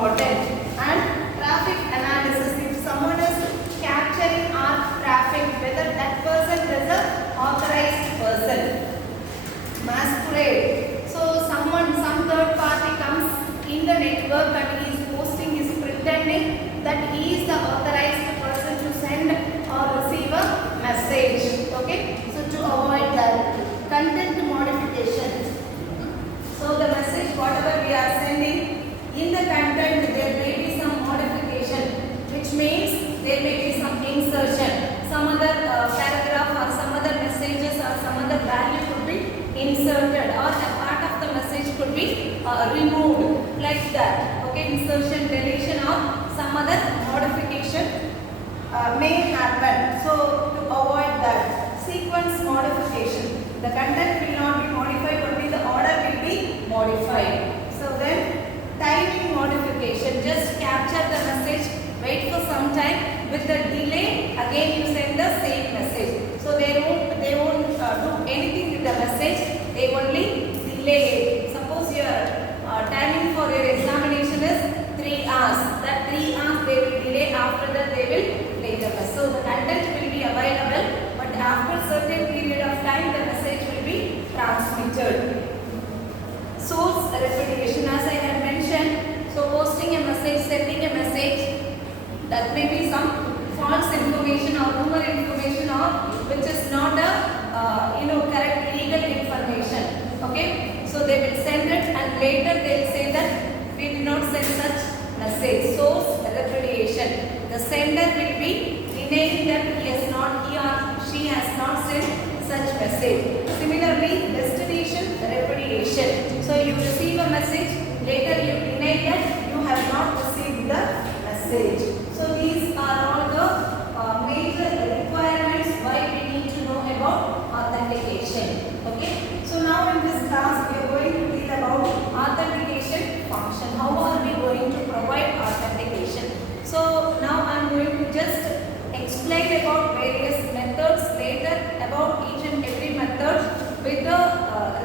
important. And traffic analysis, if someone is capturing our traffic, whether that person is a authorized person. Masquerade, so some third party comes in the network and he is posting, is pretending that he is the authorized person to send or receive a message. Okay, so to avoid that, content modification. So the message whatever we are sending, in the content there may be some modification, which means there may be some insertion, some other paragraph or some other messages or some other value could be inserted, or a part of the message could be removed, like that. Okay, insertion, deletion or some other modification may happen. So to avoid that, sequence modification, the content will not be modified, only the order will be modified. So then timing modification, just capture the message, wait for some time, with the delay again you send the same message. So they won't do anything with the message, they only delay it. Suppose your timing for your examination is 3 hours, that 3 hours they will delay, after that they will play the message. So the content will be available, but after certain period of time the message will be transmitted. Source repetition, as I had mentioned, so posting a message, sending a message, that may be some false information or rumor information, or which is not a correct legal information. Okay, so they will send it and later they will say that we did not send such message. Source repudiation, the sender will be denying that he or she has not sent such message. Similarly, destination repudiation, so you receive a message, later you deny that you have not received the message. So these are all the major requirements why we need to know about authentication. Okay, so now in this class we are going to deal about authentication function. How are we going to provide authentication? So now I am going to just explain about various methods, later about each and every method with the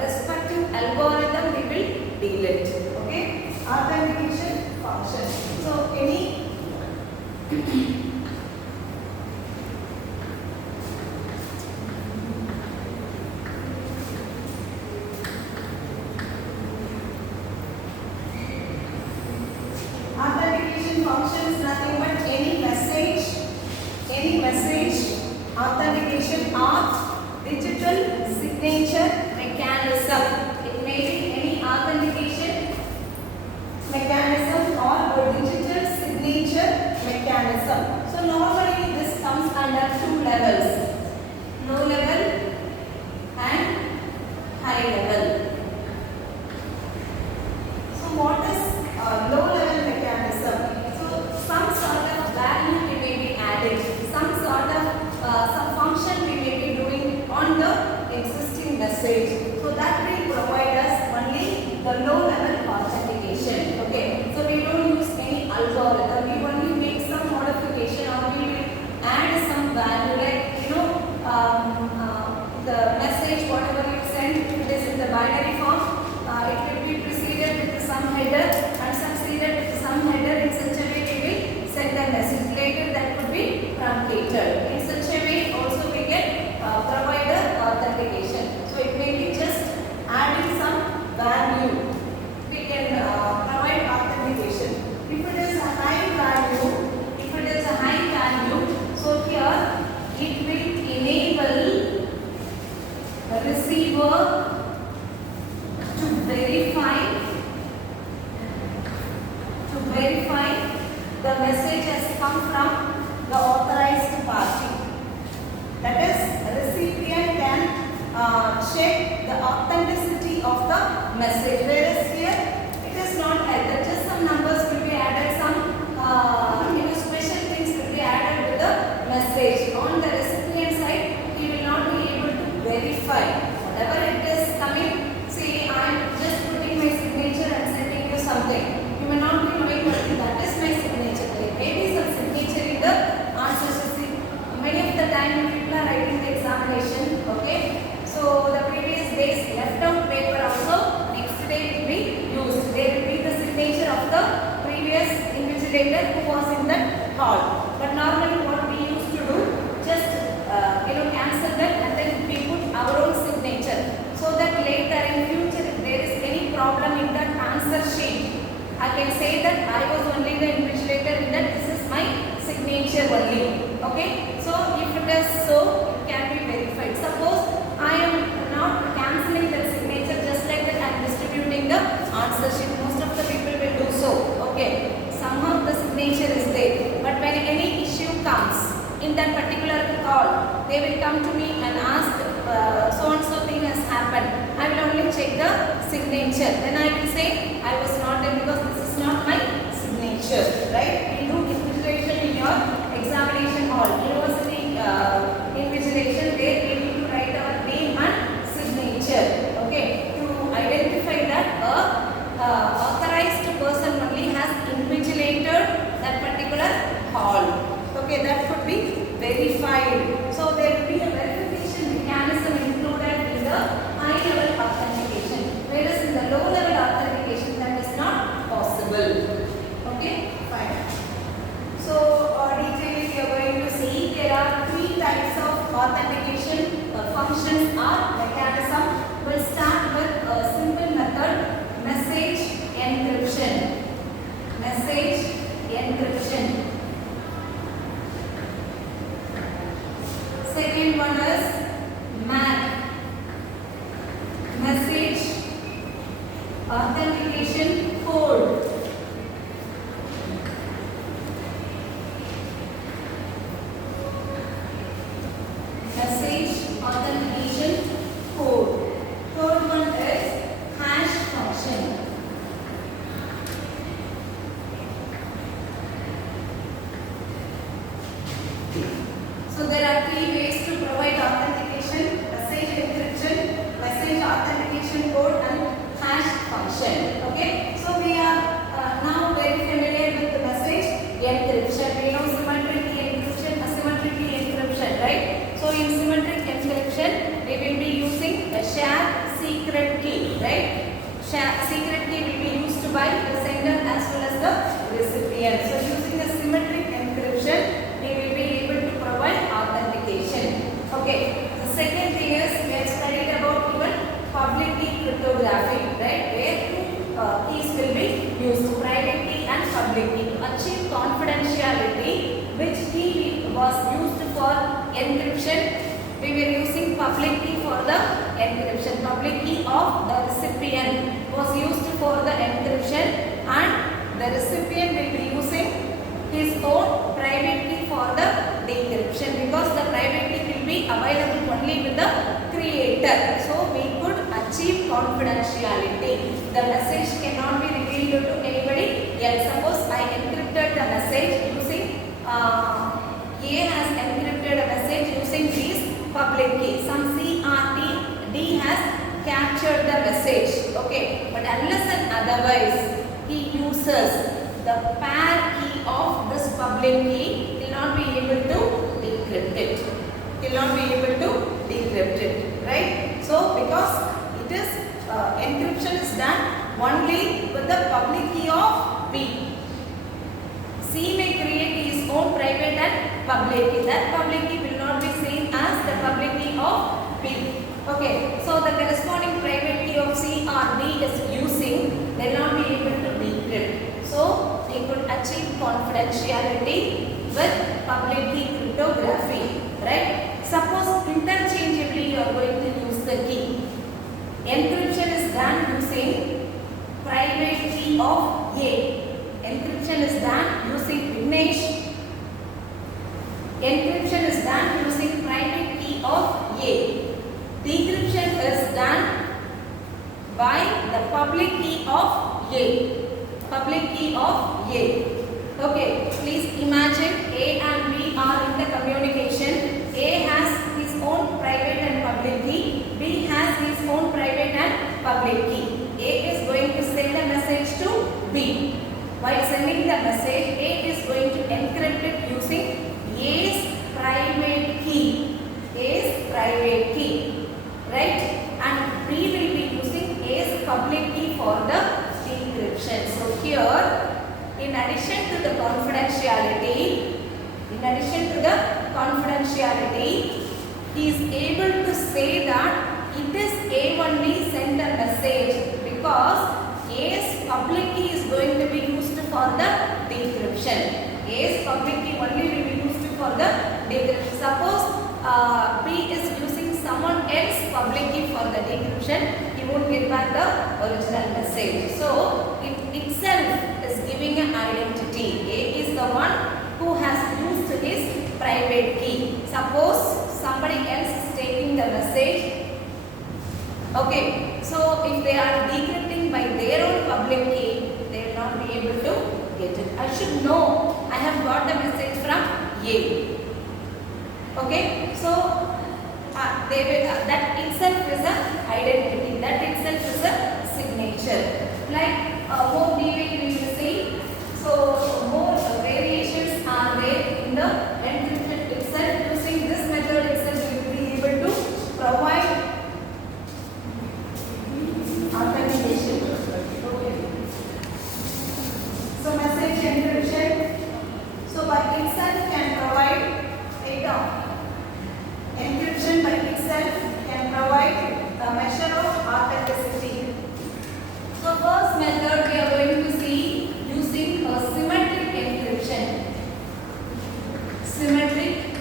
respective algorithm we will deal it. Okay, authentication function. So any authentication function is nothing but any message authentication or digital signature mechanism. It may be any authentication mechanism or digital signature mechanism. So normally this comes under two levels, low level and high level. So what is low level mechanism? So some sort of value we may be adding, some sort of some function we may be doing on the existing message. So that will provide us only the low level authentication. Okay, so we don't use any algorithm, we only make some modification or we will add some value, like the message whatever you send, if it is in the binary form, it will be preceded with some header and succeeded with some header. In such a way we will send the message, later that could be truncated. In such a way also we can provide the authentication. So it may be just adding some value, we can provide authentication. If it is a high value, so here it will enable the receiver to verify the message has come from the authorized party. That is, recipient can check the authenticity of the message, whereas here it is not like that. Just some numbers will be added, some special things will be added with the message. On the recipient side, he will not be able to verify whatever it is coming. See, I am just putting my signature and sending you something. You may not be knowing what that is my signature. There may be some signature in the answers. Many of the time people are writing the examination. Okay, so the previous days left out paper also next day will be used. There will be the signature invigilator who was in that hall. But normally what we used to do, just cancel that and then we put our own signature, so that later in future if there is any problem in that answer sheet, I can say that I was only the invigilator in that, this is my signature only. Okay, so if it is so, it can be verified. Suppose I am not cancelling the signature, just like that I am distributing the answer sheet. Most of the people will do so. Okay, somehow the signature is there, but when any issue comes in that particular call, they will come to me and ask so and so thing has happened. I will only check the signature. Then I will say I was not there because this is not my signature. Right? We do invigilation in your examination hall, university invigilation, where we need to write our name and signature. Okay, to identify that a authorized person only has invigilated that particular hall. Okay, that could be verified. So there will be a verification mechanism included in the high level authentication, whereas in the low level authentication that is not possible. Okay, fine. So detail we are going to see there are three types of authentication functions or mechanism. We'll start with a simple method, message encryption. Message encryption. Second one is MAC, message authentication code. Message authentication code. Third one is hash function. So there are three ways to provide authentication: message encryption, message authentication code, and hash function. Okay, so we are now very familiar with the message encryption. We know symmetric key encryption, asymmetric key encryption, right? So in symmetric encryption, we will be using a shared secret key, right? Shared secret key will be used by the sender as well as the recipient. So using the symmetric encryption, we will be able to provide authentication. Okay. The second thing is we have studied about even public key cryptography, right? Where two keys will be used, private key and public key, to achieve confidentiality. Which key was used for encryption? We were using public key for the encryption. Public key of the recipient was used for the encryption, and the recipient will be using his own private key for the decryption, because the private key will be available only with the creator. So we could achieve confidentiality. The message cannot be revealed to anybody else. Suppose I encrypted the message using A has encrypted a message using these public key. Some CRT D has captured the message. Okay, but unless and otherwise he uses the pair key of this public key, will not be able to decrypt it. Will not be able to decrypt it, right? So because it is encryption is done only with the public key of B. C may create his own private and public key. That public key will not be same as the public key of B. Okay, so the corresponding private key of C or D is using, they will not be able to decrypt. So we could achieve confidentiality with public key cryptography, right? Suppose interchangeably you are going to use the key. Encryption is done using private key of A. Encryption is done using Vignesh. Encryption is done using private key of A. Decryption is done by the public key of A. Public key of A. Okay, please imagine A and B are in the communication. A has his own private and public key. B has his own private and public key. A is going to send a message to B. While sending the message, A is going to encrypt it using A's private key. A's private key. Right? And B will be using A's public key for the decryption. So here, in addition to the confidentiality, he is able to say that it is A only sent a message because A's public key is going to be used for the decryption. A's public key only will be used for the decryption. Suppose B is using someone else's public key for the decryption, he won't get back the original message. So it itself is giving an identity. A is the one who has used his private key. Suppose somebody else is taking the message. Okay, so if they are decrypting by their own public key, they will not be able to get it. I should know I have got the message from A. Okay, so that itself is an identity. That itself is a signature. Like more detail we will see. So more variations are there in the encryption itself. Using this method itself, we will be able to provide authentication. Okay. So message encryption. So by itself can provide data. Encryption by itself can provide a measure of authenticity. So first method we are going to see using a symmetric encryption. Symmetric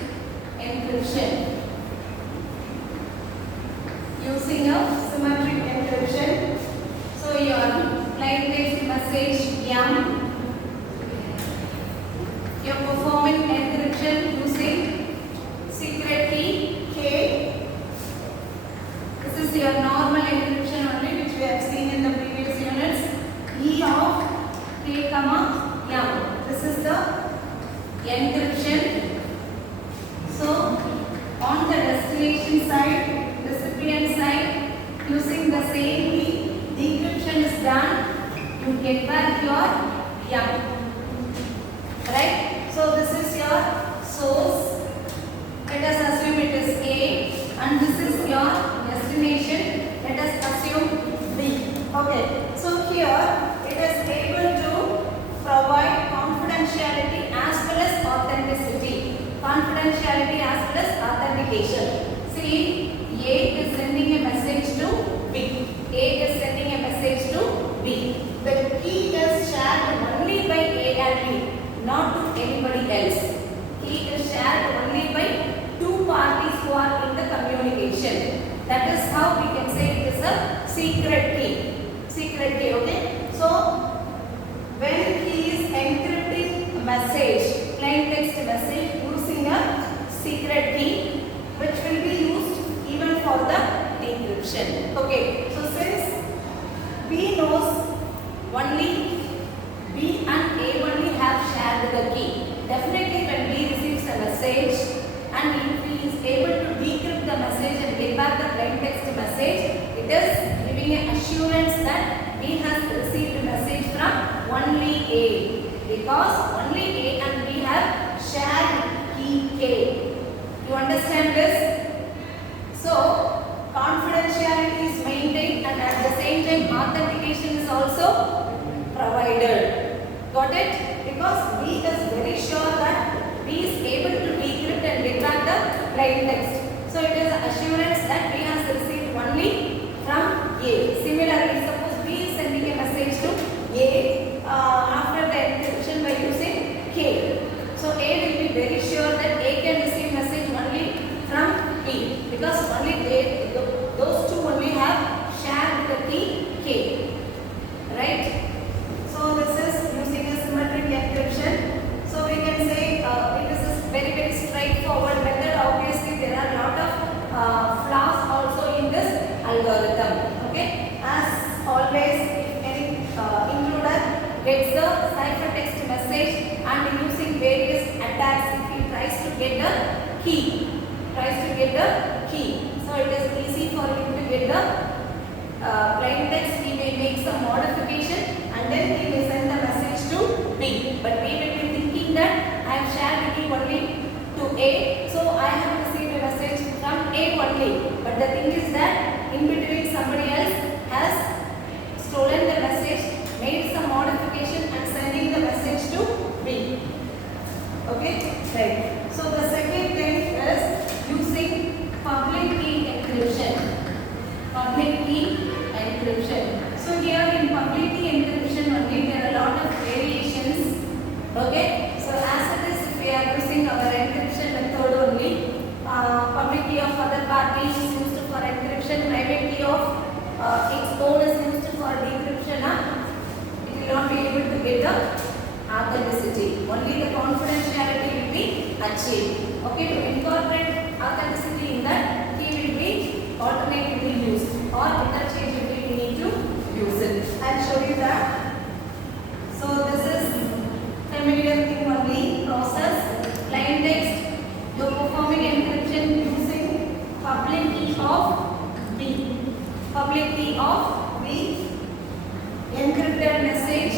encryption. Using a symmetric encryption. So your plain text message YAM. You are performing encryption using secret key K. This is your normal encryption only, which we have seen in the previous units. E of K, YAM. This is the encryption. So on the destination side, recipient side, using the same key, decryption is done. You get back your YAM. Right? So this is your source. Let us assume it is A, and this is your destination. Let us assume B. Okay. So here it is able to provide confidentiality as well as authenticity. Confidentiality as well as authentication. See, A is sending a message to B. A is sending a message to B. The key is shared only by A and B, not to anybody else. Key is shared only by two parties who are in the communication. That is how we can say it is a secret key. Secret key, okay? So when he is encrypting a message, plain text message using a secret key, which will be used even for the decryption. Okay, so since B knows only B and A only have shared the key, definitely when B receives a message and if he is able to decrypt the message and get back the plain text message, it is giving an assurance that B has received a message from only A, because only A and B have shared key K. You understand this? So confidentiality is maintained and at the same time authentication is also provided. Got it? Because B is very sure that B is able to decrypt and get back the plain text. So it is an assurance that B has received only from A. Similarly, suppose B is sending a message to A after the encryption by using K. So A will be very sure that A can receive message only from B, because only those two only have shared the key K. Right? So this is using a symmetric encryption. So we can say it is a very straightforward method. Obviously there are a lot of flaws also in this algorithm. Okay? As always, if any intruder gets the ciphertext message and using various attacks, if he tries to get the key, so it is easy for him to get the plain text. He may make some modification and then he may send the message to B. But B will be thinking that I have shared the key only to A, so I have received a message from A only. But the thing is that in between somebody else has stolen the message, made some modification and sending the message Okay, right. So the second thing is using public key encryption. Public key encryption. So here in public key encryption only there are a lot of variations. Okay. So as it is, if we are using our encryption method only, public key of other party is used for encryption, private key of its own is used for decryption. It will not be able to get the authenticity. Only the confidentiality will be achieved. Okay, to incorporate authenticity in that, key will be alternatively used or interchangeably we need to use it. I'll show you that. So this is familiar thing only, process, plain text, you're performing encryption using public key of B. Public key of B, encrypted message.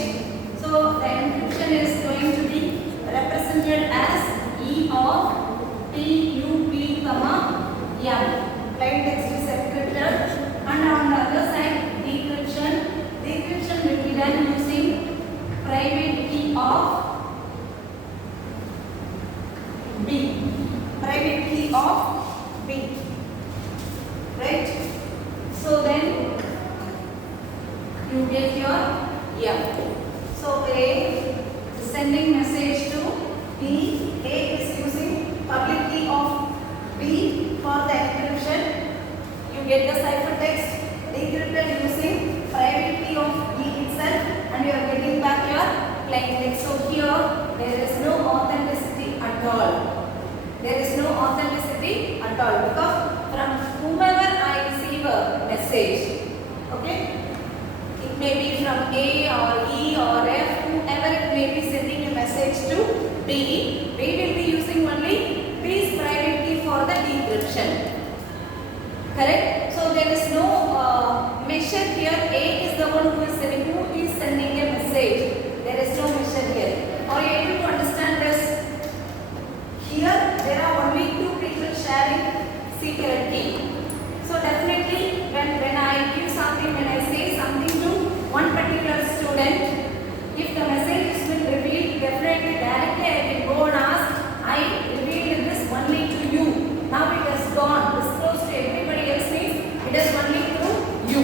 So the encryption is going to be represented as E of TUP, M. Plain text is encrypted, and on the other side decryption. Decryption will be done using private key of B. Private key of B. Right? So then you get your F. So A is sending message to B. A is using public key of B for the encryption. You get the ciphertext decrypted using private key of B itself, and you are getting back your plain text. So here there is no authenticity at all. There is no authenticity at all because from whomever I receive a message, okay, it may be from A or E or F, whoever it may be sending a message to B, we will be using only B's private key for the decryption. Correct? So there is no measure here. A is the one who is sending a message. There is no measure here. Are you able to understand this? Here there are only two people sharing secret key. So definitely when I give something, when I say something to one particular student, if the message is been revealed, definitely directly I can go and ask, I revealed this only to you. Now it has gone, disclosed to everybody else means it is only to you.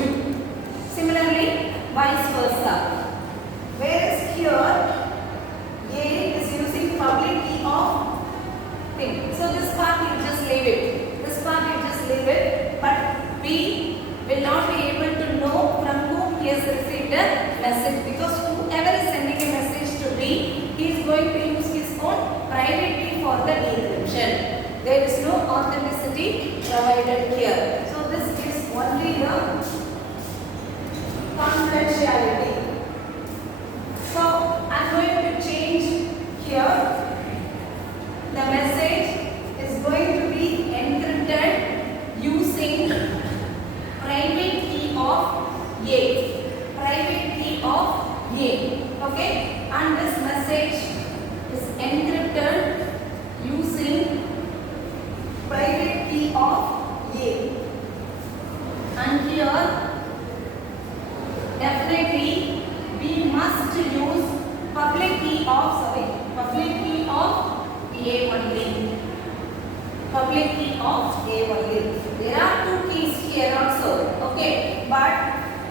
Similarly, vice versa. Whereas here, A is using public key of thing. So this part you just leave it. This part you just leave it. But B will not be able to know from whom he has received a message, because whoever is sending a message to B, he is going to use his own private key for the decryption. There is no authenticity provided here. So this is only the confidentiality. So I am going to change here. The message is going to be encrypted using private key of A. Private key of A. Okay? And this message is encrypted using private key of A. And here, definitely we must use public key of A only. Public key of A only. There are two keys here also. Okay. But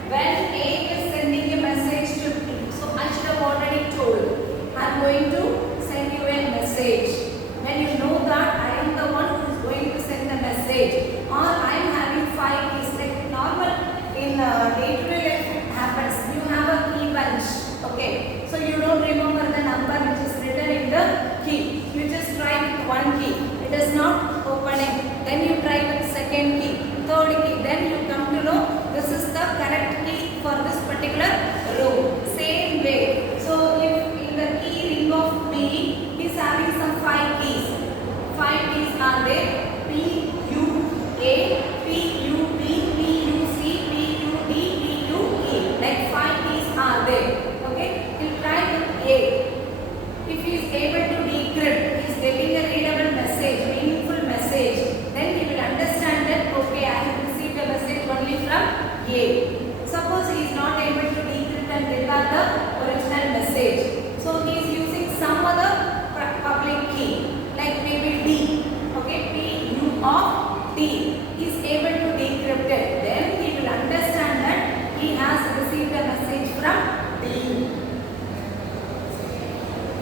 when A is sending a message to B, so I should have already told, I am going to send you a message. When you know that I am the one who is going to send the message, or I am having 5 keys, like normal in day-to-day life it happens. You have a key bunch. Okay. So you don't remember the number which is written in the key. You just try with one key. It is not opening. Then you try with second key, third key. Then you come to know this is the correct key for this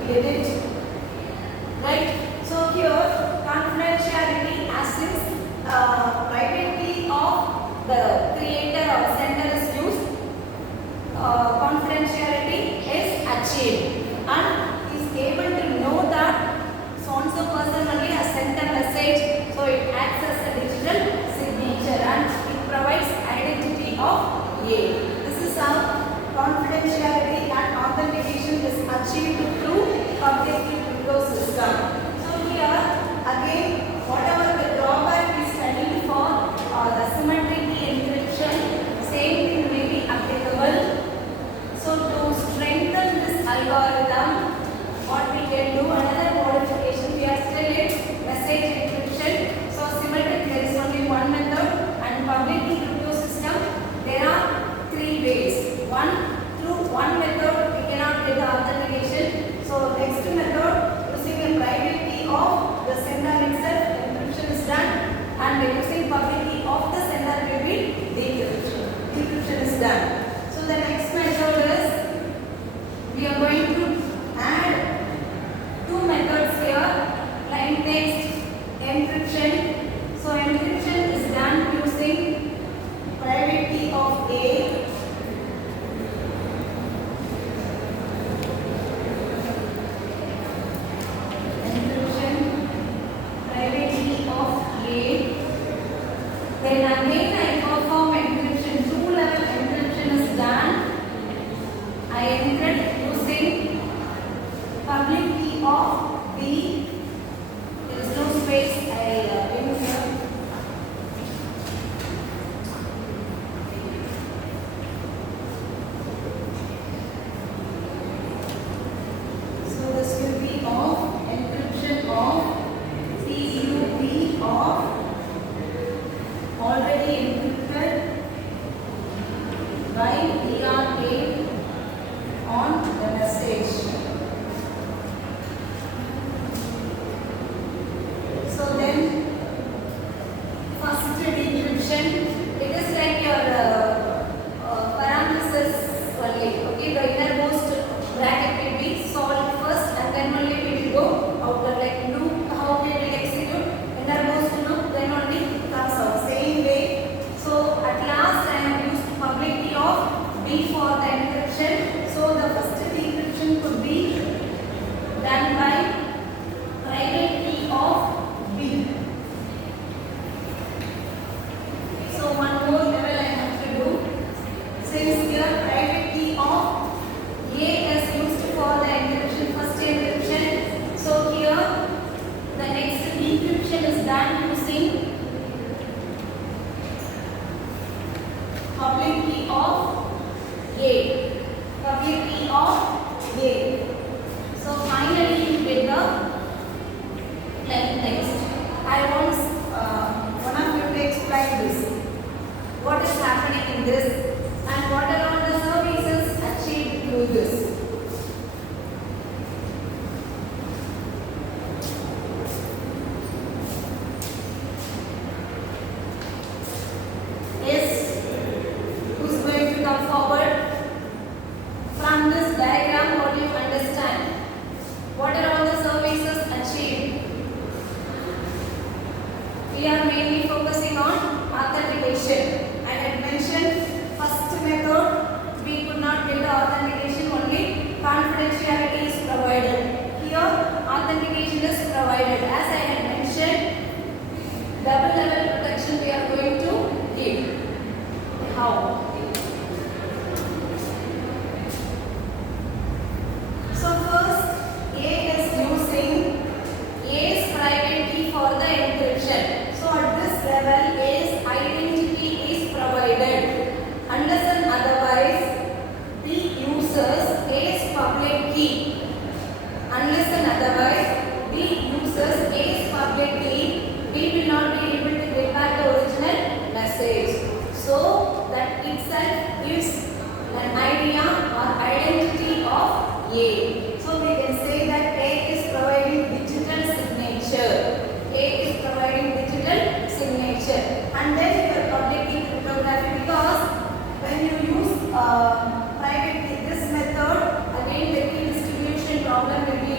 Get it? Right? So here confidentiality as is private key of the creator or sender is used. Confidentiality is achieved and is able to know that so-and-so person only has sent a message, so it acts as a digital signature and it provides identity of A. This is how confidentiality and authentication is achieved through public key crypto system. So here again, whatever the drawback is studied for the symmetric key encryption, same thing may be applicable. So to strengthen this algorithm, what we can do, another modification, we are still in message encryption. So symmetric, there is only one method, and public key crypto system, there are three ways. One, through one method we cannot get the authentication. So next method, using a private key of the sender itself, encryption is done, and using public key of the sender will be decryption. Decryption is done. So the next method is, we are going to add two methods here, plain text encryption. So encryption is done using private key of A.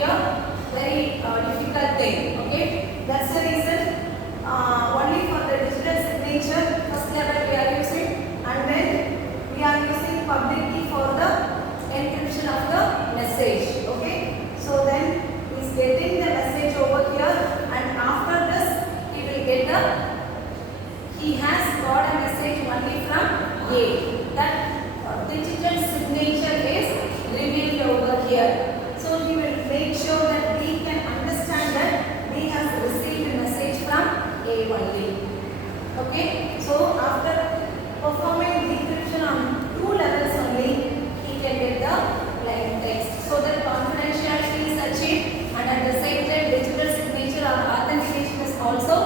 be a very difficult thing. Okay, that's the reason only for the digital signature first level we are using, and then we are using public key for the encryption of the message. Okay, so then he is getting the message over here, and after this he will get the, he has got a message only from A. That digital signature is revealed over here. So he will make sure that we can understand that we have received a message from A only. Okay, so after performing decryption on 2 levels only, he can get the plain text. So that confidentiality is achieved, and at the same time digital signature or authentication is also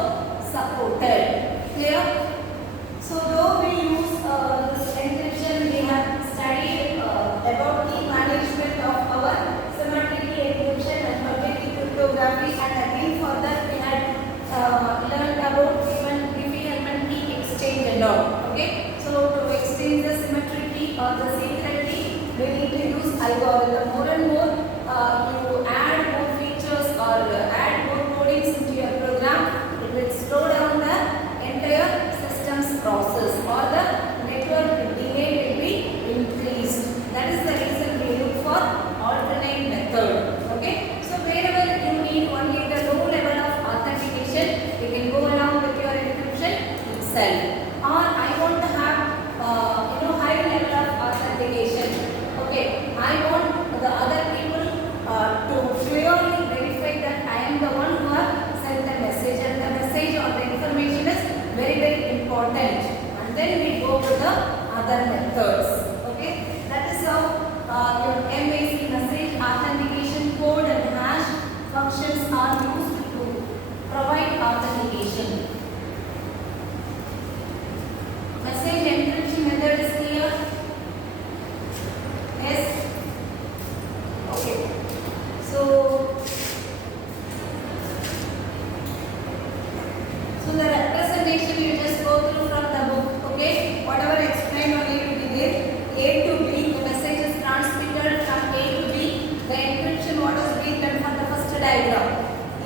supported. Clear? So though we use this encryption, we have studied about key management of our symmetric key encryption and public key cryptography, and again for that we had learned about even Diffie-Hellman key exchange and all. Okay, so to exchange the symmetric key or the secret key, we need to use algorithm. More and more you add more features or add more codings into your program, it will slow down the entire system's process, or the network delay will be increased. That is the reason we look for alternate method. Okay, so wherever you need only the low level of authentication, you can go along with your encryption itself. Or I want to have high level of authentication. Okay, I want the other people to clearly verify that I am the one who has sent the message, and the message or the information is very, very important. And then we go to the other methods. Okay, that is how your MAC message authentication code and hash functions are used to provide authentication. Message encryption method is clear? Yes? Okay. So the representation you just go through from the book. Okay, whatever explained only will be there. A to B, the message is transmitted from A to B. The encryption what is being done from the first diagram.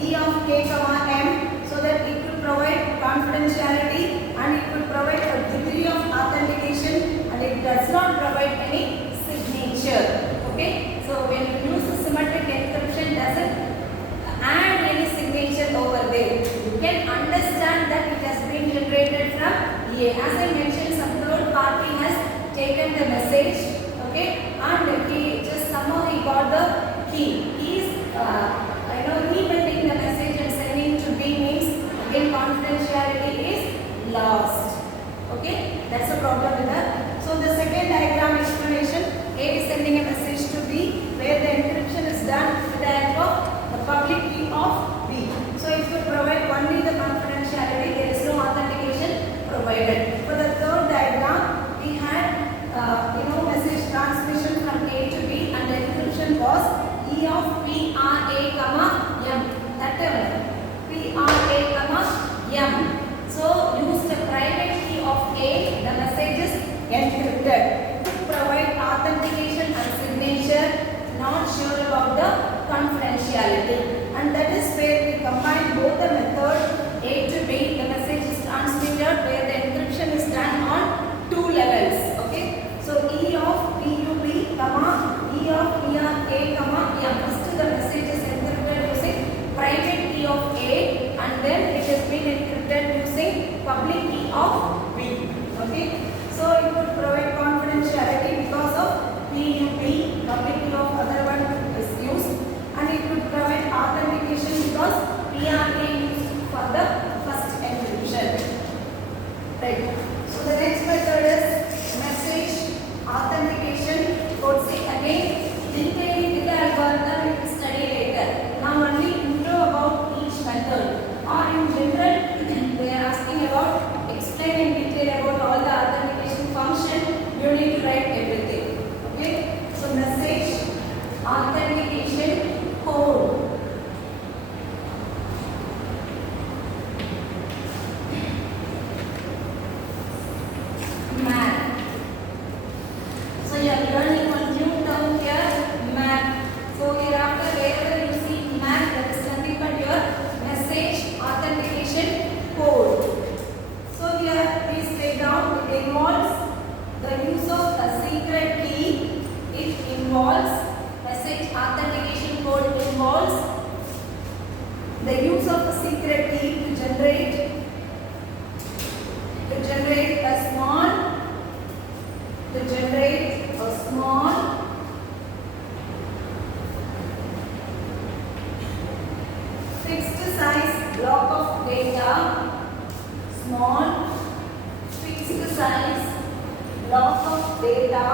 E of K comma M, so that it will provide confidentiality and it will provide a degree of authentication, and it does not provide any signature. Okay, so when you use the symmetric encryption, doesn't add any signature over there. You can understand that it has been generated from A. As I mentioned, some third party has taken the message, okay, and he just somehow he got the key. He is rebuilding the message and sending to B, means again confidentiality is lost. Okay, that's a problem with that. So the second diagram explanation, A is sending a message to B where the encryption is done with the help of the public key of B. So if you provide only the confidentiality, there is no authentication provided. For the third diagram, we had message transmission from A to B, and the encryption was E of PRA comma M. That PRA comma M. So use the private key of A, the message is encrypted to provide authentication and signature. Not sure about the confidentiality, and that is where we combine both the method A to B. The message is transmitted where the encryption is done on 2 levels. Okay, so E of B to B comma E of PRA comma M. First the message is encrypted using private key of A, and then it has been encrypted using public key of B. Okay, so it would provide confidentiality because of P to B, public key of other one is used, and it would provide authentication because PRA used for the secret key to generate a small fixed size block of data, small fixed size block of data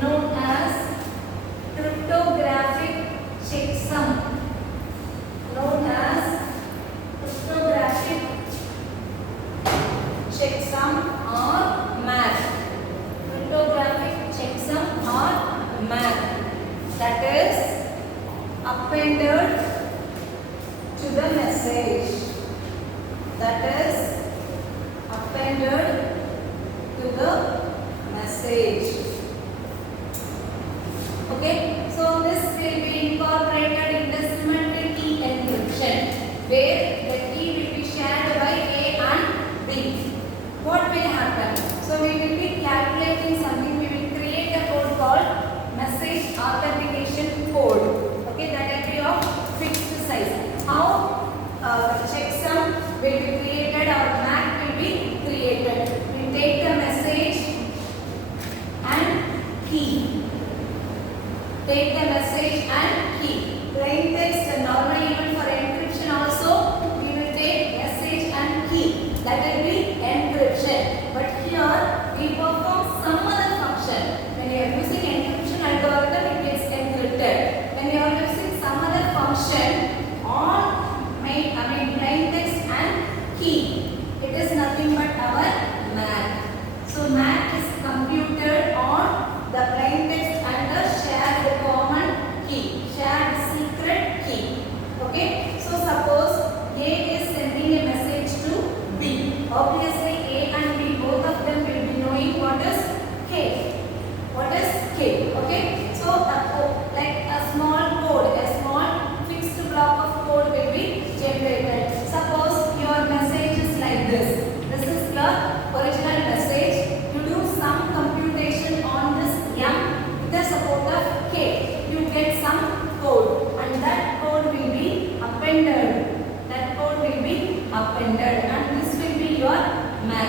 known as cryptographic checksum, or MAC. Cryptographic checksum or MAC, that is appended to the message. Okay, so this will be incorporated in the symmetric key encryption, where the key will be shared by A and B. What will happen? So we will be calculating something. We will create a code called message authentication code. Okay, that will be of fixed size. How the checksum will be created or MAC will be created? We take the message and key. Plain text and normally even for encryption also we will take message and key. That will be encryption. But here we perform some other function. When you are using encryption algorithm, it gets encrypted. When you are using some other function on plain text and key, it is nothing but our MAC. So MAC is computed on the plain text and the shared common key, shared secret key. Okay, so suppose A is sending a message to B. Obviously A and B, both of them will be knowing what is K. Okay, so like a small code, a small fixed block of code will be generated. Suppose your message is like this. This is your original message. You do some computation on this M with the support of K. You get some code, and that code will be appended. And this will be your MAC.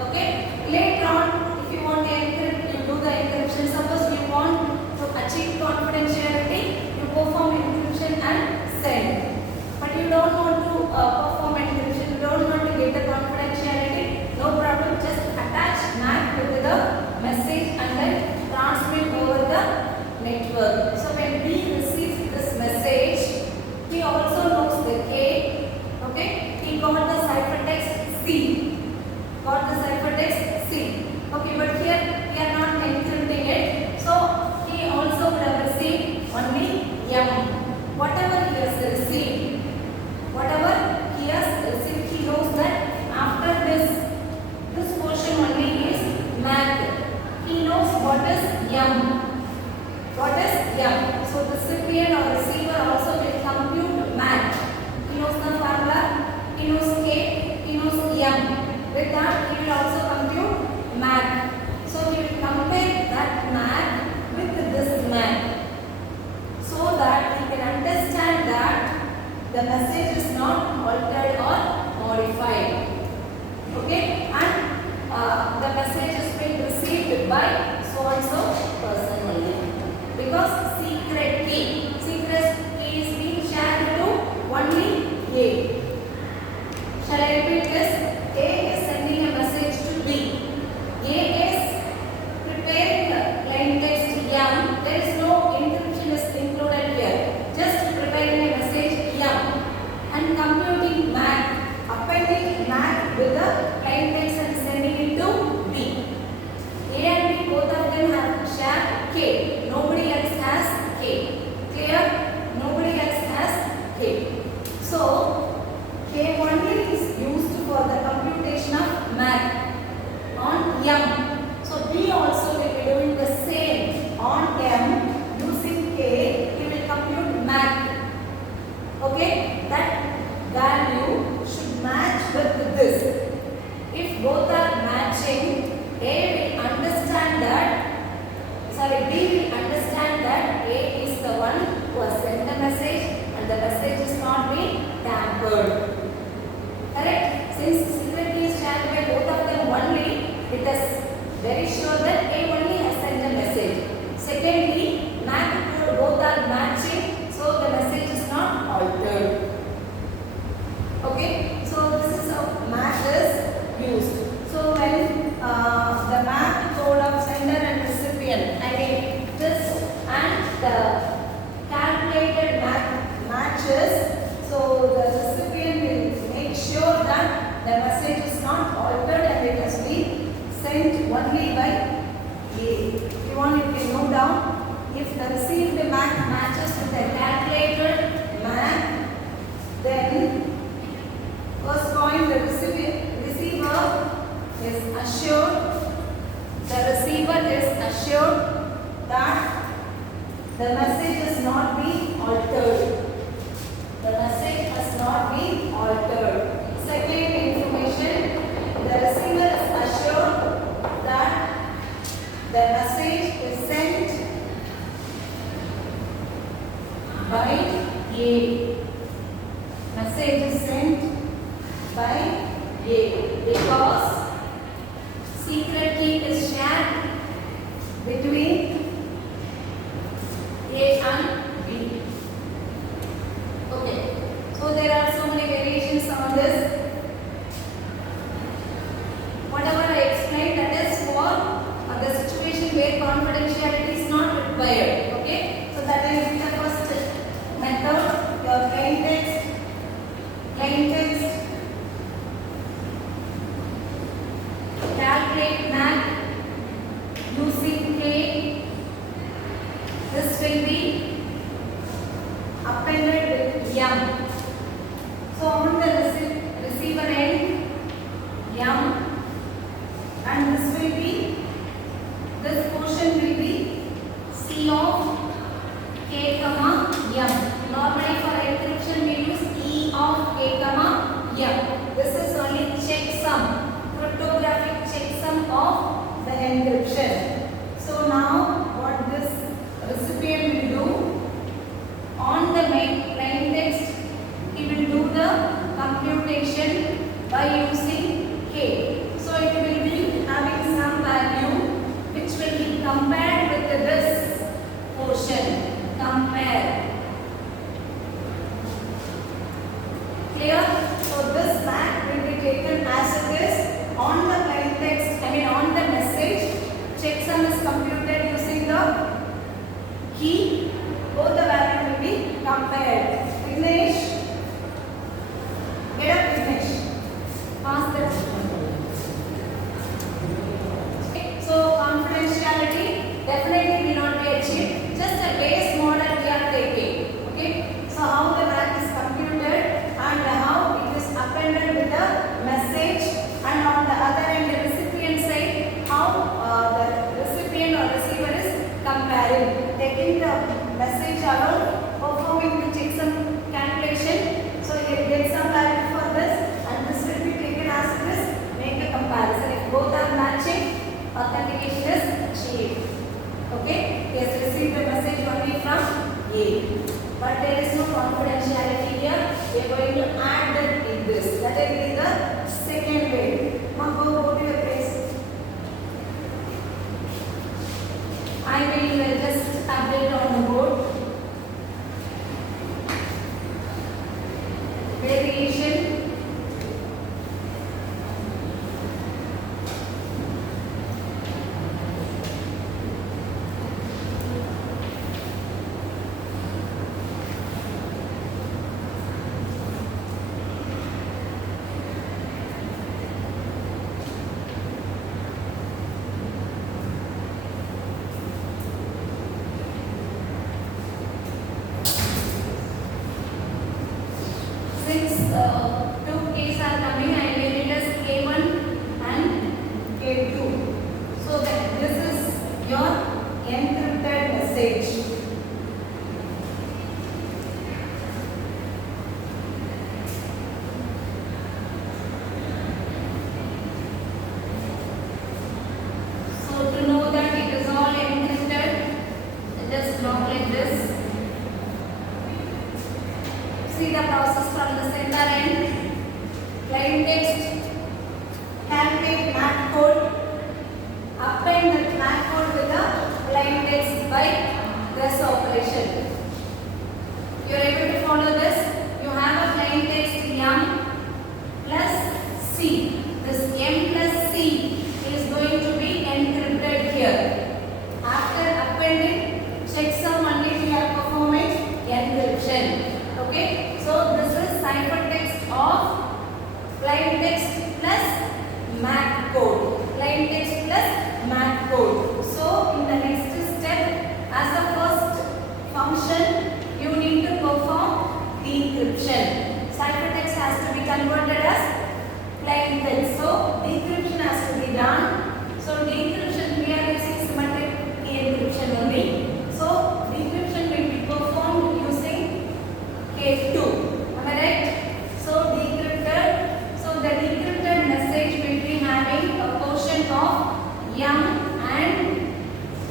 Okay. Later on, if you want to encrypt, you do the encryption. Suppose you want to achieve confidentiality, you perform encryption and send. But you don't want to perform encryption. You don't want to get the confidentiality. No problem. Just attach MAC with the message and then transmit over the network. So when we receive this message, he also knows the K. Okay, he got the ciphertext C. Okay, but here we are not encrypting it. So he also would have received only M. Whatever he has received, he knows that after this portion only is MAC. He knows what is M. So the recipient or receiver also will compute MAC. He knows the formula, he knows K, he knows M. With that, he will also compute MAC. So he will compare that MAC with this MAC, so that he can understand that the message is not altered or modified. Okay, and the message is being received by so and so person only. Because secret key is being shared to only A. Shall I repeat this? A is sending a message to B. A is preparing the plain text M. There is no encryption is included here. Just preparing a message M and computing MAC, appending MAC with the plain text and sending it to B. A and B, both of them have shared K. Nobody else has K. Clear? Nobody else has K. So K only is used for the computation of MAC on M. So B also will be doing the same on M. Using K, he will compute MAC. Okay, that value should match with this. If both are matching, A will understand that sorry, B will understand that A is the one who has sent the message and the message is not being tampered. Correct? Since secret key is shared by both of them only, it is very sure that A only has sent the message. Secondly, MAC code both are matching, so the message is not altered. Okay, so this is how MAC is used. So when the MAC code of sender and recipient, I mean this and the calculated MAC matches, so the recipient will make sure that the message is not altered and it has been sent only by A. If you want, you can note down. If the received MAC matches with the calculated MAC, then first point, the receiver is assured. The receiver is assured that the message has not been altered. The message has not been altered. Second information, the receiver is assured that the message is sent by A. Message is sent by A because secret key is shared between A and B. Okay, so there are so many variations on this. Whatever I explained, that is for the situation where confidentiality is not required. Okay, so that is the first method, your plain text, calculate MAC using K. This will be appended with M. So on the receiver end, M, and this will be, this portion will be C of K comma M. Normally for encryption we use E of K comma M. This is only checksum, cryptographic checksum of the encryption. So now what this recipient will do, on the main plain text, he will do the computation by using K. So it will be having some value which will be compared with this portion. Compare. Clear? So this MAC will be taken as it is on the plain text, on the message. Checksum is computed using the key. Both the value will be compared. Vignesh, get up Vignesh. Pass that. So confidentiality definitely will not be achieved. Just a base model we are taking. Okay. So how the MAC is computed and how it is appended with the message, and on the other end the recipient side how the recipient or receiver is comparing, taking the message alone, performing the checksum calculation. So you get some value for this and this will be taken as it is, make a comparison. If both are matching, authentication is achieved. Okay, he has received the message only from A, but there is no confidentiality here. We are going to add that in this. That will be the second way. Now go to your place. I will just update on the board. Variation. Since two keys are coming, I name it as K1 and K2. So that this is your encrypted message. So to know that it is all encrypted, on the center end. Plain text. Calculate math code. Append the math code with the plain text by this operation. You are able to follow this. You have a plain text m plus c. This m plus c is going to be encrypted here. After appending, checksum only we are performing encryption. Okay. So this is ciphertext of plain text plus math code. Plain text plus math code. So in the next step, as a first function, you need to perform decryption. Ciphertext has to be converted as plain text. So decryption has to be done. So decryption we are using symmetric key encryption only. So decryption will be performed using K2. Am I right? So decrypted. So the decrypted message will be having a portion of M and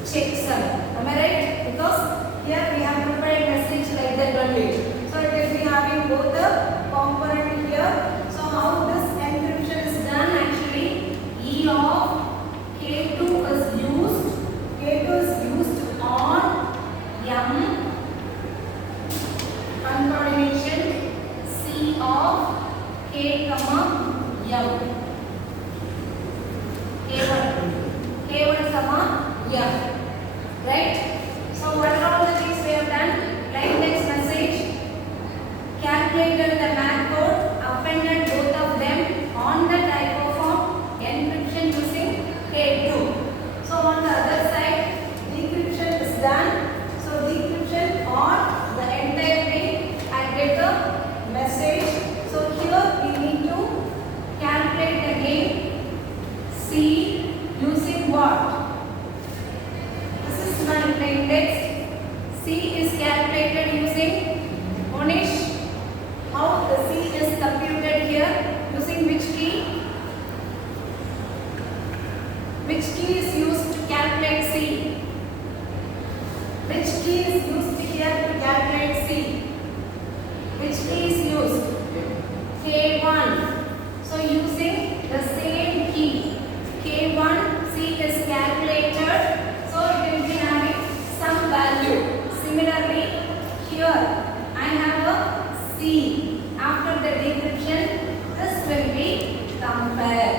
checksum. Am I right? Because here we have prepared message like that only. So it will be having both the component here. So how this encryption is done actually? E of K2 is used. K2 is used on M concatenation C of K comma M. K1 comma M. Right? So what are all the things we have done? Plain text message, calculated the math code, appended both of them on the typo form, encryption using K2. So on the other side, decryption is done. So decryption on the entire thing, I get a message. So here we need to calculate again C using what? This is my plain text. C is calculated using Monish. How the C is computed here? Using which key? Which key is used to calculate C? Which key is used here to calculate C? Which key is used? K1. So using the same key, K1, C is calculated. So it will be having some value. Similarly, here I have a C. After the decryption, this will be compared.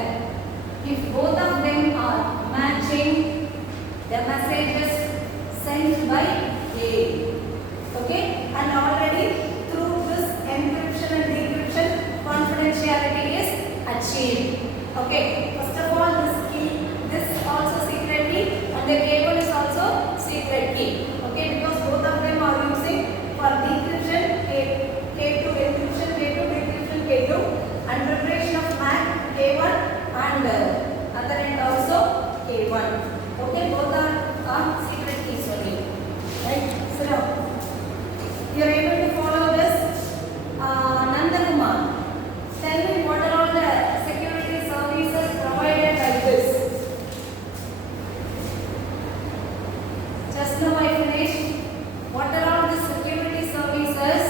If both of them are matching, the message is sent by A. Okay? And already through this encryption and decryption, confidentiality is achieved. Okay? First of all, this key, this also secret key, and the cable is also secret key. Okay? Because both of them are using for decryption K2 encryption K2 decryption K2 and preparation of math K1 and other end also K1. Okay? Both are secret keys only. Right? So now you are able to follow this. Nanda Kumar, tell me what are all the security services provided by this? Just now I finished. What are all the security services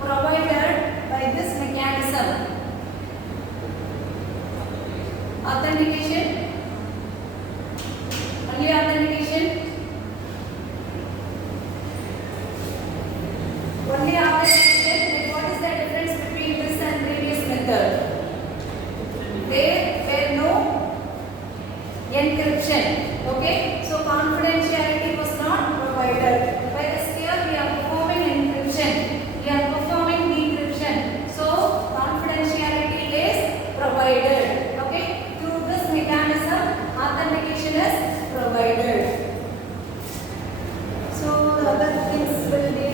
provided by this mechanism? Authentication. Only authentication. Only authentication. Then what is the difference between this and previous method? There were no encryption. Okay. So confidentiality was not provided. Whereas here we are performing encryption. We are performing decryption. So confidentiality is provided. Okay. Through this mechanism, authentication is provided. So the other things will be